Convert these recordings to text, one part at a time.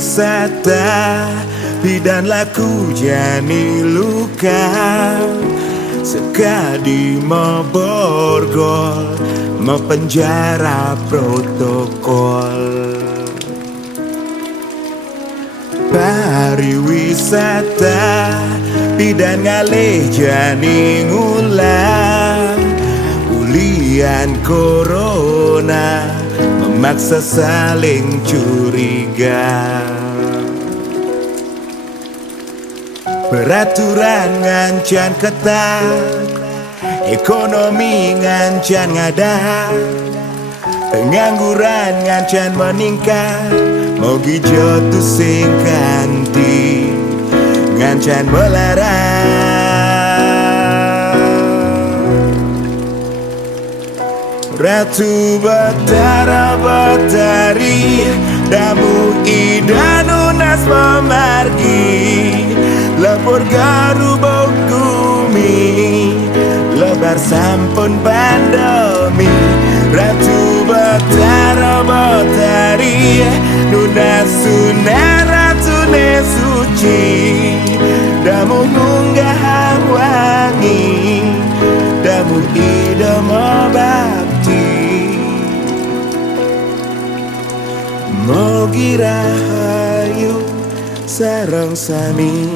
wisata bidan laku jani luka sekadi mau borgol mau penjara protokol pariwisata bidan ngalih jani ngulang ulian corona memaksa saling curiga peraturan ngancan ketat ekonomi ngancan ngadat pengangguran ngancan meningkat mogi jotu sing kanti ngancan melarat Ratu Batara Batari Damu idanu nas pemargi Lepur garu bokumi Lebar sampun pandemi Ratu Batara Batari Nuna suna ratu ne suci Damu munggah wangi Damu idama bakti Mogi rahayu sarang sami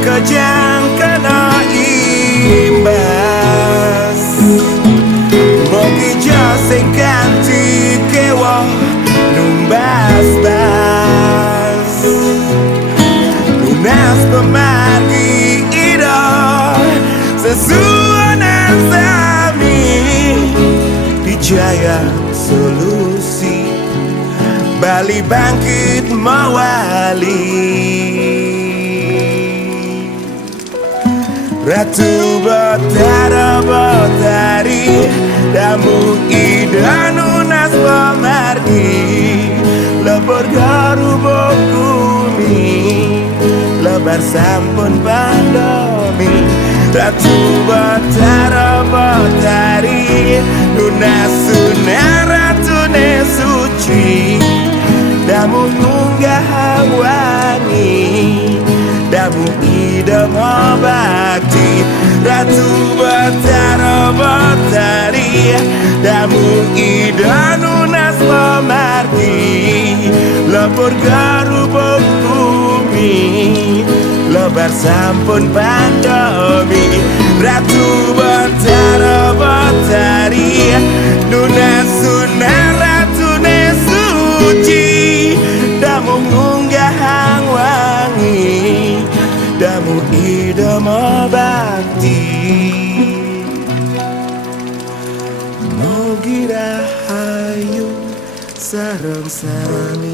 kejang kena imbas mogi jasing kanti kewa numbas bas lunas pemargi ida sesuanan sami Dijaya solusi Bali bangkit mawali Ratu Batara Batari Damu idanu nas pemargi Lepur garu bokumi Lebar sampun pandemi Ratu Batara Batari Nuna suna ratu ne suci Damu munggah wangi Damu idama bakti Ratu Batara Batari Damu idanu nas pemargi Lepur garu bokumi Lebar sampun pandemi Ratu Batara Batari Nuna suna ratu ne suci Damu munggah wangi Damu idama bakti Mogi rahayu sarang sami